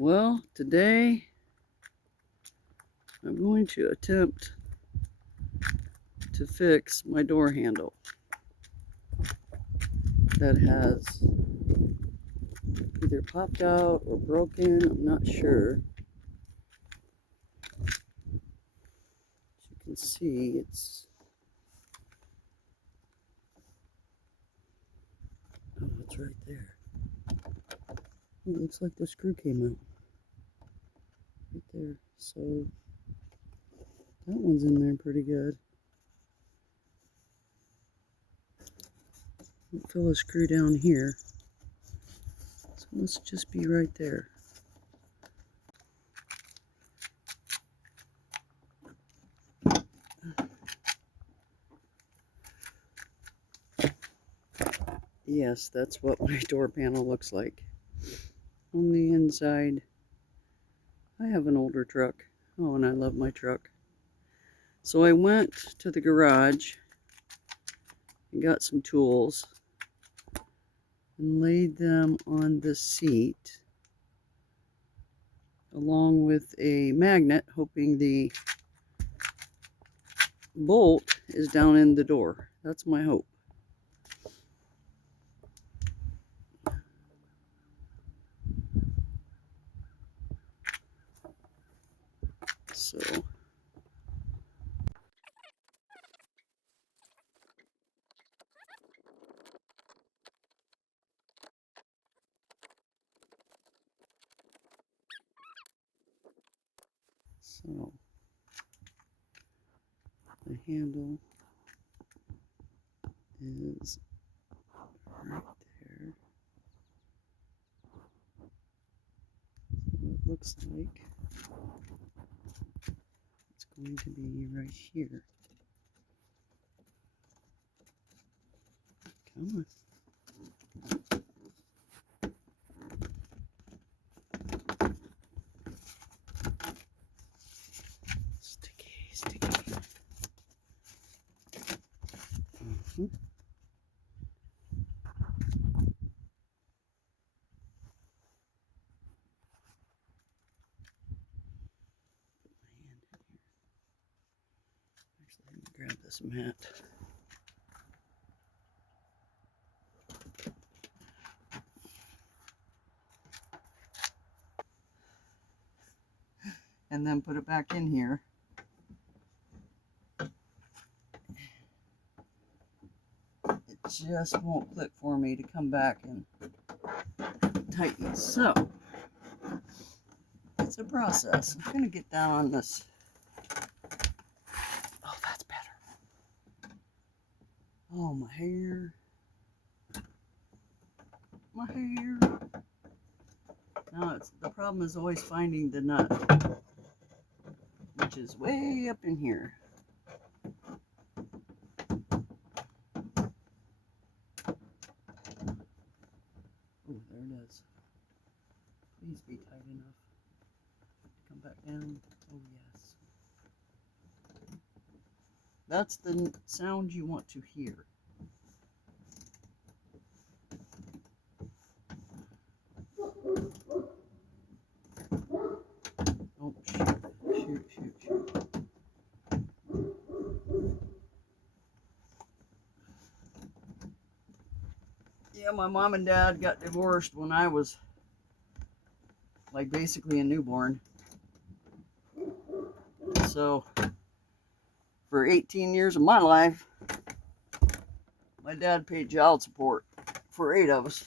Well, today I'm going to attempt to fix my door handle that has either popped out or broken. I'm not sure. As you can see, it's right there. It looks like the screw came out right there. So that one's in there pretty good. Don't feel a screw down here. So let's just be right there. Yes, that's what my door panel looks like. On the inside, I have an older truck. Oh, and I love my truck. So I went to the garage and got some tools and laid them on the seat along with a magnet, hoping the bolt is down in the door. That's my hope. So the handle is right there. So it looks like it's going to be right here. Come on. Sticky. Actually, let me grab this mat. And then put it back in here. It just won't click for me to come back and tighten. So it's a process. I'm going to get down on this. Oh, that's better. Oh, my hair. My hair. Now, the problem is always finding the nut, which is way up in here. Oh, there it is. Please be tight enough. Come back down. Oh, yes. That's the sound you want to hear. Oh, shoot. Yeah, my mom and dad got divorced when I was like basically a newborn. So for 18 years of my life, my dad paid child support for 8 of us.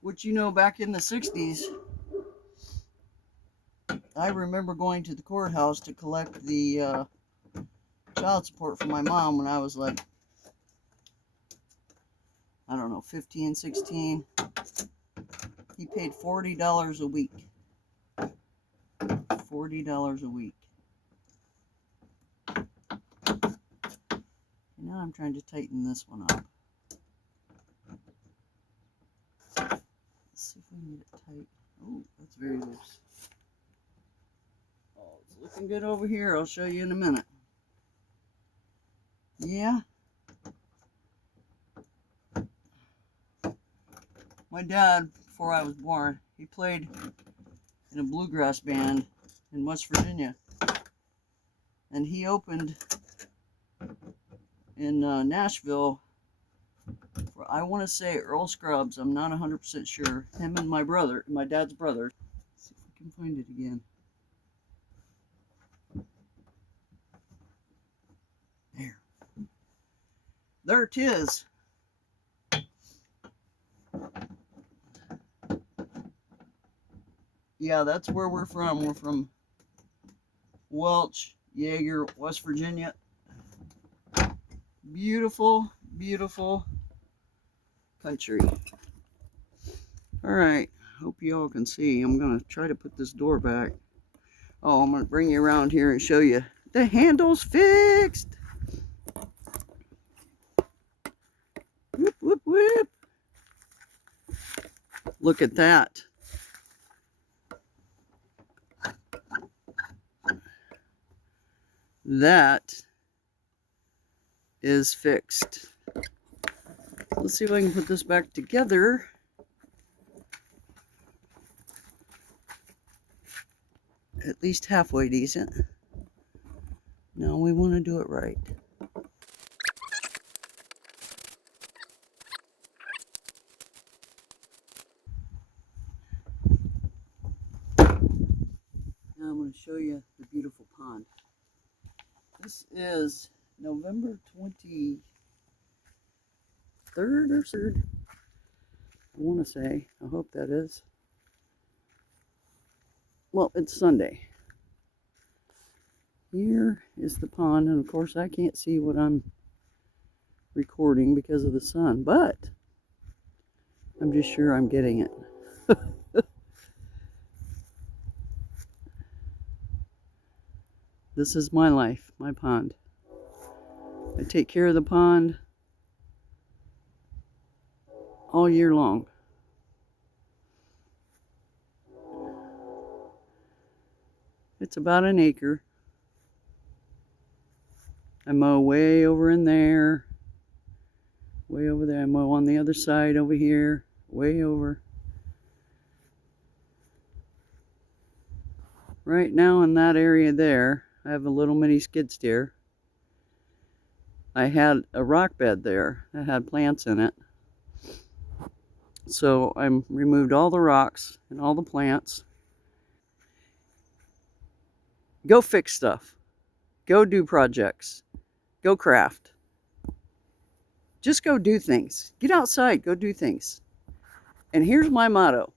Which, you know, back in the 60s, I remember going to the courthouse to collect the child support for my mom when I was like, I don't know, 15, 16. He paid $40 a week. $40 a week. Now I'm trying to tighten this one up. Let's see if we can get it tight. Oh, that's very loose. Oh, it's looking good over here. I'll show you in a minute. Yeah. My dad, before I was born, he played in a bluegrass band in West Virginia. And he opened in Nashville for, I want to say, Earl Scruggs. I'm not 100% sure. Him and my brother, my dad's brother. Let's see if we can find it again. There it is. Yeah, that's where we're from. We're from Welch, Yeager, West Virginia. Beautiful, beautiful country. All right, hope you all can see. I'm gonna try to put this door back. Oh, I'm gonna bring you around here and show you. The handle's fixed. Whoop, whoop, whoop. Look at that. That is fixed. Let's see if I can put this back together. At least halfway decent. Now we want to do it right. Now I'm going to show you the beautiful pond. This is November 23rd or 3rd. I want to say. I hope that is. Well, it's Sunday. Here is the pond, and of course I can't see what I'm recording because of the sun, but I'm just sure I'm getting it. This is my life, my pond. I take care of the pond all year long. It's about an acre. I mow way over in there, way over there. I mow on the other side over here, way over. Right now in that area there, I have a little mini skid steer. I had a rock bed there that had plants in it. So I removed all the rocks and all the plants. Go fix stuff. Go do projects. Go craft. Just go do things. Get outside, go do things. And here's my motto.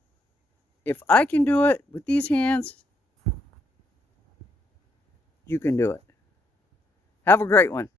If I can do it with these hands, you can do it. Have a great one.